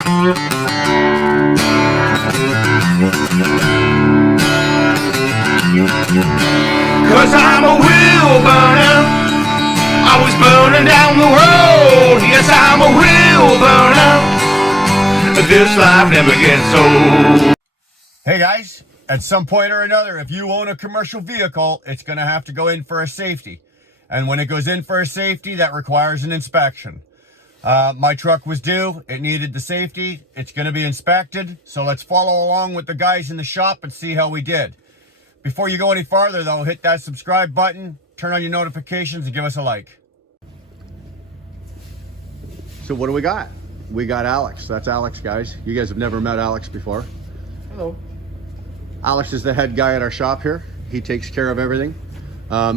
Cause I'm a wheel burner. I was burning down the road. Yes, I'm a wheel burner. This life never gets old. Hey guys, at some point or another, if you own a commercial vehicle, it's going to have to go in for a safety. And when it goes in for a safety, that requires an inspection. My truck was due. It needed the safety. It's going to be inspected. So let's follow along with the guys in the shop and see how we did. Before you go any farther though, hit that subscribe button, turn on your notifications, and give us a like. So what do we got? We got Alex. That's Alex, guys. You guys have never met Alex before. Hello. Alex is the head guy at our shop here. He takes care of everything.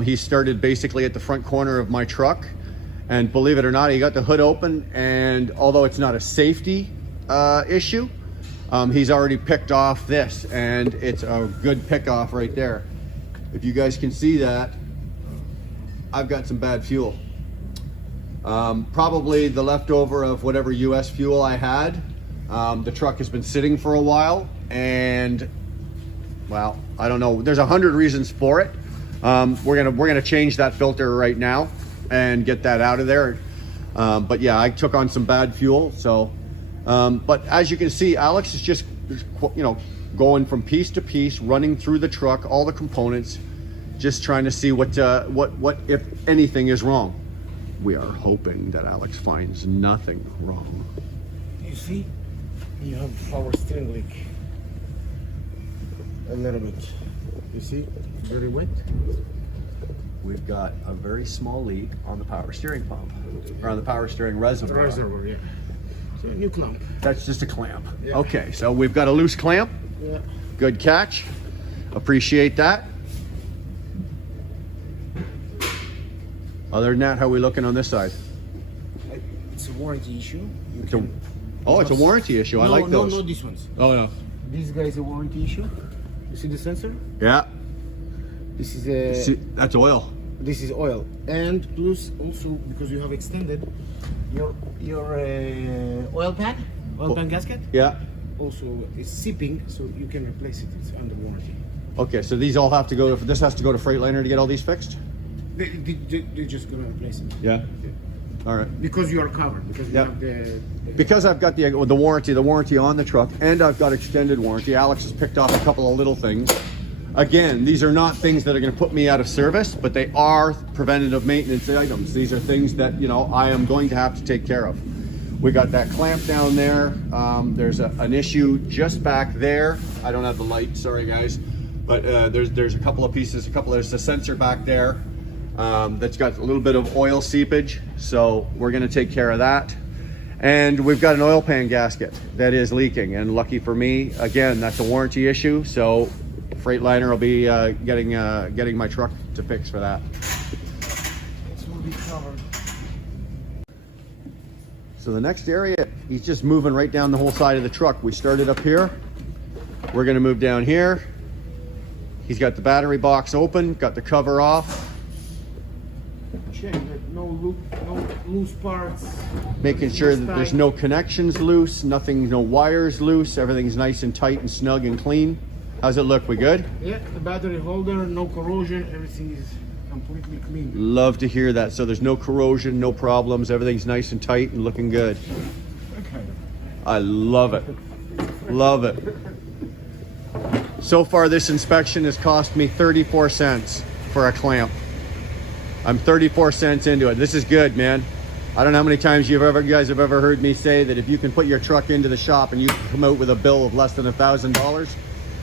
He started basically at the front corner of my truck, and believe it or not, he got the hood open, and although it's not a safety issue, he's already picked off this, and it's a good pick off right there. If you guys can see that, I've got some bad fuel. Probably the leftover of whatever US fuel I had. The truck has been sitting for a while, and well, I don't know. There's 100 reasons for it. We're gonna change that filter right now and get that out of there. But yeah, I took on some bad fuel. So, but as you can see, Alex is just, you know, going from piece to piece, running through the truck, all the components, just trying to see what if anything is wrong. We are hoping that Alex finds nothing wrong. You see, you have power steering leak. A little bit. You see, very wet. We've got a very small leak on the power steering pump, or on the power steering reservoir. Reservoir, yeah. So a new clamp. That's just a clamp. Yeah. Okay, so we've got a loose clamp. Yeah. Good catch. Appreciate that. Other than that, how are we looking on this side? It's a warranty issue. It's a warranty issue. I like those. No, these ones. Oh no. This guy is a warranty issue. You see the sensor? Yeah. This is a. That's oil. This is oil, and plus also because you have extended your oil pan gasket. Yeah. Also, it's seeping, so you can replace it. It's under warranty. Okay, so these all have to go. This has to go to Freightliner to get all these fixed. They're just gonna replace it. Yeah. All right. Because you are covered. Because you have Because I've got the warranty on the truck, and I've got extended warranty. Alex has picked off a couple of little things. Again, these are not things that are going to put me out of service, but they are preventative maintenance items. These are things that, you know, I am going to have to take care of. We got that clamp down there. There's an issue just back there. I don't have the light, sorry guys, but there's a couple of pieces. There's a sensor back there that's got a little bit of oil seepage, so we're going to take care of that. And we've got an oil pan gasket that is leaking, and lucky for me, again, that's a warranty issue, so Freightliner will be getting my truck to fix for that. It will be covered. So the next area, he's just moving right down the whole side of the truck. We started up here. We're going to move down here. He's got the battery box open, got the cover off. Check that no loose parts. Making sure that there's no connections loose, no wires loose. Everything's nice and tight and snug and clean. How's it look? We good? Yeah, the battery holder, no corrosion, everything is completely clean. Love to hear that. So there's no corrosion, no problems. Everything's nice and tight and looking good. Okay. I love it. Love it. So far, this inspection has cost me 34 cents for a clamp. I'm 34 cents into it. This is good, man. I don't know how many times you guys have ever heard me say that if you can put your truck into the shop and you come out with a bill of less than $1,000,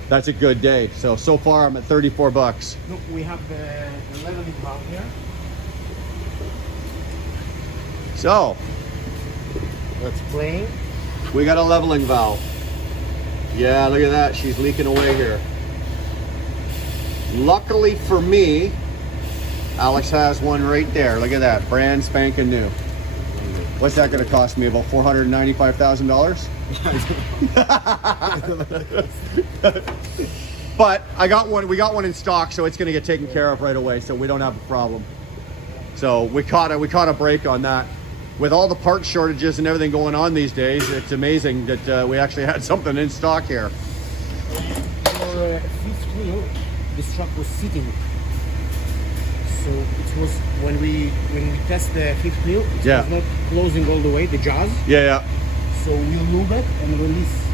that's a good day. So far I'm at 34 bucks. Look, we have the leveling valve here. So That's playing. we got a leveling valve. Yeah, look at that. She's leaking away here. Luckily for me, Alex has one right there. Look at that, brand spanking new. What's that going to cost me? About $495,000? But I got one. We got one in stock, so it's going to get taken care of right away. So we don't have a problem. So we caught a break on that. with all the part shortages and everything going on these days, it's amazing that we actually had something in stock here. For fifth wheel, this truck was sitting. So it was when we test the fifth wheel, it was not closing all the way, the jaws. Yeah. So we'll lube it and release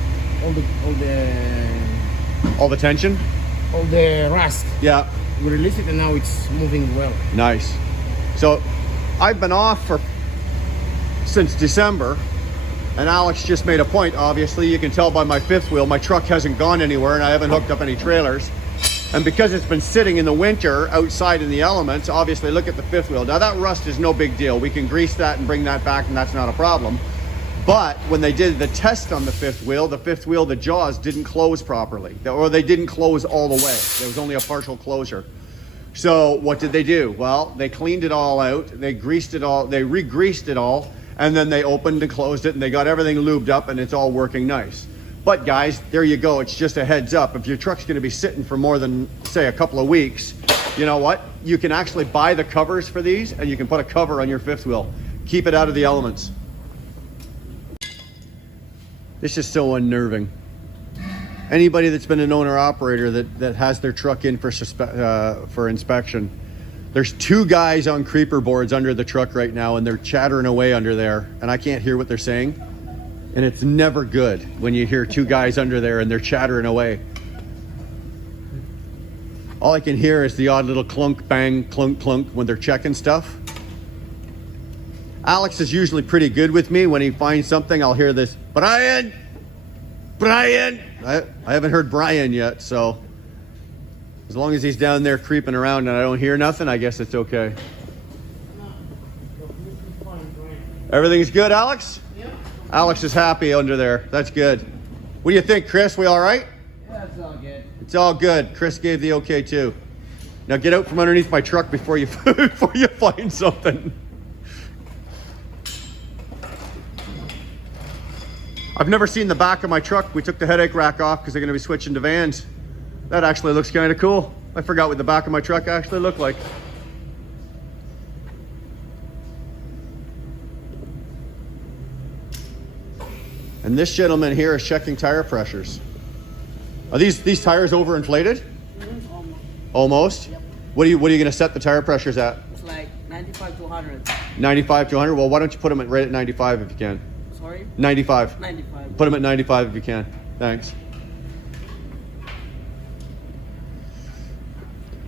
All the tension? all the rust. Yeah. We release it and now it's moving well. Nice. So I've been off since December, and Alex just made a point. Obviously, you can tell by my fifth wheel, my truck hasn't gone anywhere and I haven't hooked up any trailers. And because it's been sitting in the winter outside in the elements, obviously look at the fifth wheel. Now that rust is no big deal. We can grease that and bring that back and that's not a problem. But when they did the test on the fifth wheel, the jaws didn't close properly, or they didn't close all the way. There was only a partial closure. So what did they do? Well, they cleaned it all out, they greased it all, they re-greased it all, and then they opened and closed it and they got everything lubed up and it's all working nice. But guys, there you go. It's just a heads up. If your truck's going to be sitting for more than, say, a couple of weeks, you know what? You can actually buy the covers for these and you can put a cover on your fifth wheel. Keep it out of the elements. This is so unnerving. Anybody that's been an owner-operator that has their truck in for inspection, there's two guys on creeper boards under the truck right now and they're chattering away under there and I can't hear what they're saying. And it's never good when you hear two guys under there and they're chattering away. All I can hear is the odd little clunk, bang, clunk, clunk when they're checking stuff. Alex is usually pretty good with me. When he finds something, I'll hear this, Brian. I haven't heard Brian yet, so as long as he's down there creeping around and I don't hear nothing, I guess it's okay. Everything's good, Alex? Yeah. Alex is happy under there. That's good. What do you think, Chris? We all right? Yeah, it's all good. It's all good. Chris gave the okay too. Now get out from underneath my truck before you before you find something. I've never seen the back of my truck. We took the headache rack off because they're going to be switching to vans. That actually looks kind of cool. I forgot what the back of my truck actually looked like. And this gentleman here is checking tire pressures. Are these tires overinflated? Almost? Yep. What are you going to set the tire pressures at? It's like 95 to 100. 95 to 100? Well, why don't you put them right at 95 if you can? Sorry? 95. 95. Put them at 95 if you can. Thanks.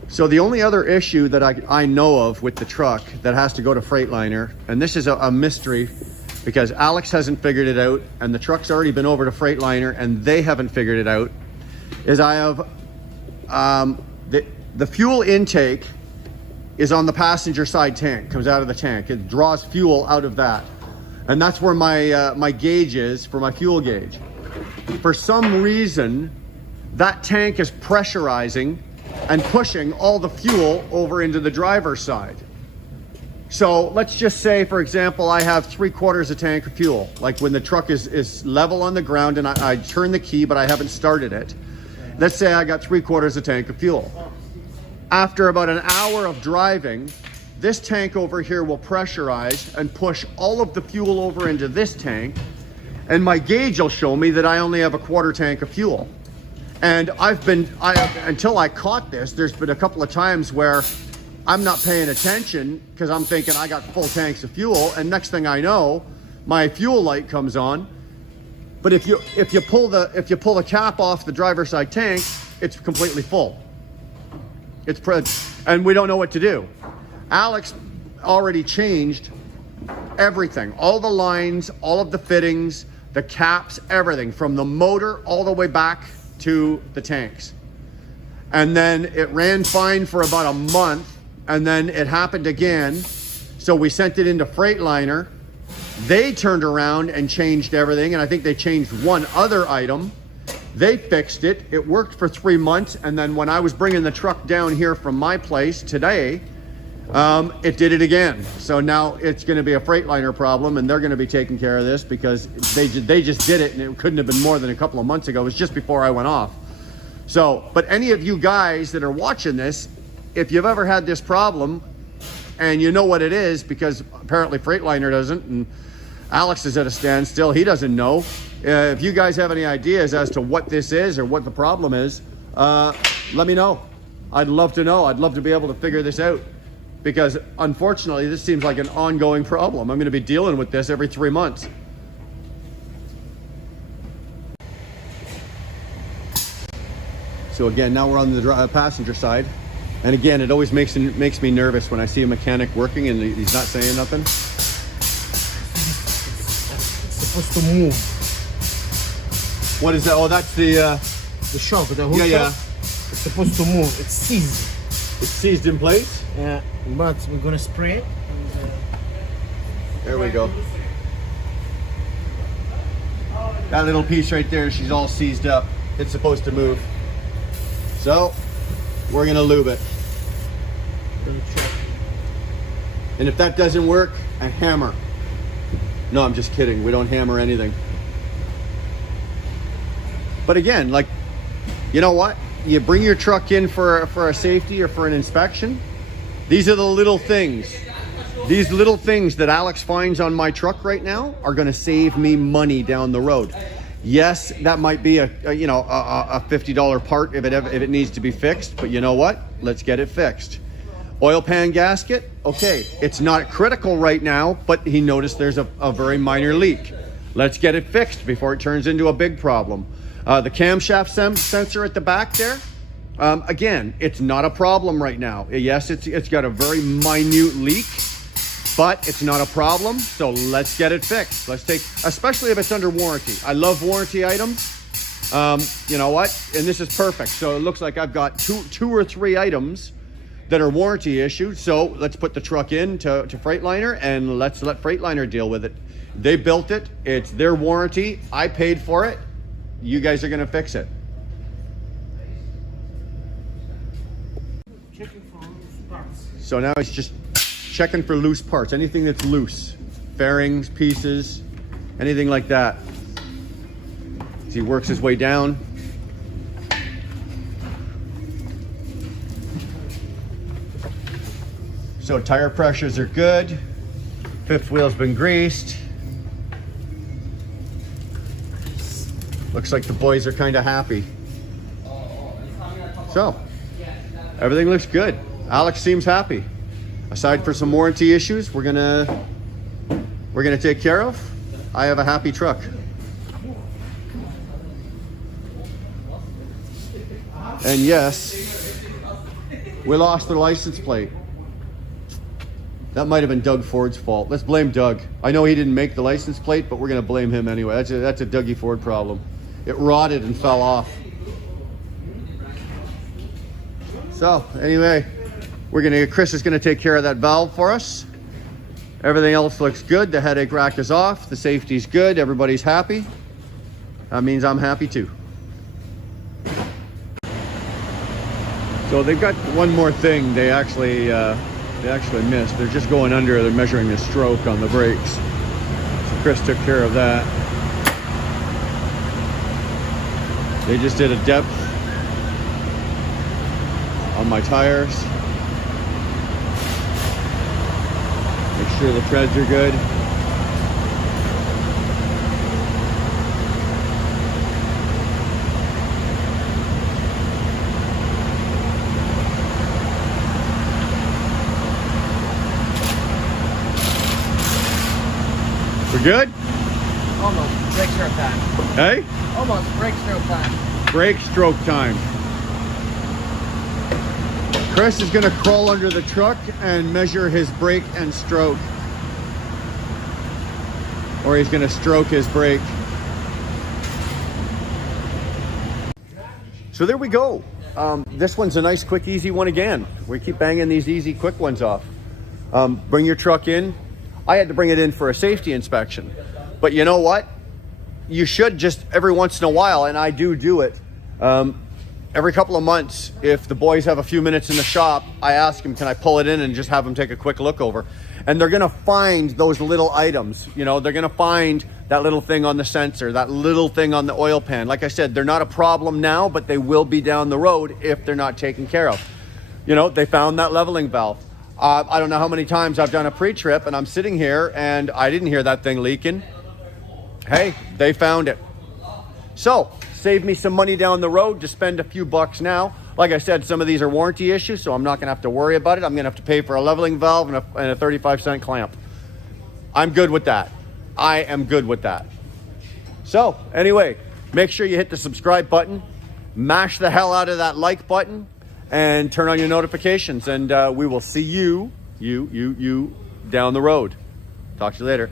So the only other issue that I know of with the truck that has to go to Freightliner, and this is a mystery because Alex hasn't figured it out and the truck's already been over to Freightliner and they haven't figured it out, is I have the fuel intake is on the passenger side tank, comes out of the tank. It draws fuel out of that. And that's where my gauge is for my fuel gauge. For some reason, that tank is pressurizing and pushing all the fuel over into the driver's side. So let's just say, for example, I have 3/4 a tank of fuel. Like when the truck is level on the ground and I turn the key, but I haven't started it. Let's say I got 3/4 a tank of fuel. After about an hour of driving, this tank over here will pressurize and push all of the fuel over into this tank, and my gauge will show me that I only have a 1/4 tank of fuel. And until I caught this, there's been a couple of times where I'm not paying attention because I'm thinking I got full tanks of fuel, and next thing I know, my fuel light comes on. But if you pull the cap off the driver's side tank, it's completely full. And we don't know what to do. Alex already changed everything, all the lines, all of the fittings, the caps, everything from the motor all the way back to the tanks. And then it ran fine for about a month and then it happened again. So we sent it into Freightliner. They turned around and changed everything, and I think they changed one other item. They fixed it. It worked for 3 months, and then when I was bringing the truck down here from my place today, it did it again. So now it's going to be a Freightliner problem, and they're going to be taking care of this because they just did it, and it couldn't have been more than a couple of months ago. It was just before I went off. So, but any of you guys that are watching this, if you've ever had this problem, and you know what it is because apparently Freightliner doesn't, and Alex is at a standstill. He doesn't know. If you guys have any ideas as to what this is or what the problem is, let me know. I'd love to know. I'd love to be able to figure this out, because unfortunately this seems like an ongoing problem. I'm going to be dealing with this every 3 months. So again, now we're on the passenger side. And again, it always makes me nervous when I see a mechanic working and he's not saying nothing. It's supposed to move. What is that? Oh, that's the shock, the whole yeah. shock. It's supposed to move. It's seized. It's seized in place? Yeah, but we're gonna spray it. There we go. That little piece right there, she's all seized up. It's supposed to move. So, we're gonna lube it. And if that doesn't work, a hammer. No, I'm just kidding. We don't hammer anything. But again, like, you know what? You bring your truck in for a safety or for an inspection. These are the little things. These little things that Alex finds on my truck right now are gonna save me money down the road. Yes, that might be a $50 part if it needs to be fixed, but you know what? Let's get it fixed. Oil pan gasket, okay, it's not critical right now, but he noticed there's a very minor leak. Let's get it fixed before it turns into a big problem. The camshaft sensor at the back there, again, it's not a problem right now. Yes, it's got a very minute leak, but it's not a problem, so let's get it fixed. Let's take, especially if it's under warranty. I love warranty items. You know what? And this is perfect. So it looks like I've got two or three items that are warranty issued. So let's put the truck in to Freightliner and let's let Freightliner deal with it. They built it. It's their warranty. I paid for it. You guys are gonna fix it. Checking for loose parts. So now it's just checking for loose parts, anything that's loose, fairings, pieces, anything like that. As he works his way down. So tire pressures are good. Fifth wheel's been greased. Looks like the boys are kind of happy. So, everything looks good. Alex seems happy. Aside for some warranty issues, we're gonna take care of. I have a happy truck. And yes, we lost the license plate. That might have been Doug Ford's fault. Let's blame Doug. I know he didn't make the license plate, but we're gonna blame him anyway. That's a Dougie Ford problem. It rotted and fell off. So anyway, Chris is gonna take care of that valve for us. Everything else looks good. The headache rack is off. The safety's good. Everybody's happy. That means I'm happy too. So they've got one more thing they actually missed. They're just going under. They're measuring the stroke on the brakes. So Chris took care of that. They just did a depth on my tires. Make sure the treads are good. We're good? Almost. Brake stroke time. Hey? Almost. Brake stroke time. Brake stroke time. Chris is gonna crawl under the truck and measure his brake and stroke. Or he's gonna stroke his brake. So there we go. This one's a nice, quick, easy one again. We keep banging these easy, quick ones off. Bring your truck in. I had to bring it in for a safety inspection. But you know what? You should just every once in a while, and I do it. Every couple of months, if the boys have a few minutes in the shop, I ask them, can I pull it in and just have them take a quick look over? And they're gonna find those little items. You know, they're gonna find that little thing on the sensor, that little thing on the oil pan. Like I said, they're not a problem now, but they will be down the road if they're not taken care of. You know, they found that leveling valve. I don't know how many times I've done a pre-trip and I'm sitting here and I didn't hear that thing leaking. Hey, they found it. So, save me some money down the road to spend a few bucks now. Like I said, some of these are warranty issues, so I'm not going to have to worry about it. I'm going to have to pay for a leveling valve and a 35-cent clamp. I'm good with that. I am good with that. So, anyway, make sure you hit the subscribe button, mash the hell out of that like button, and turn on your notifications. And we will see you down the road. Talk to you later.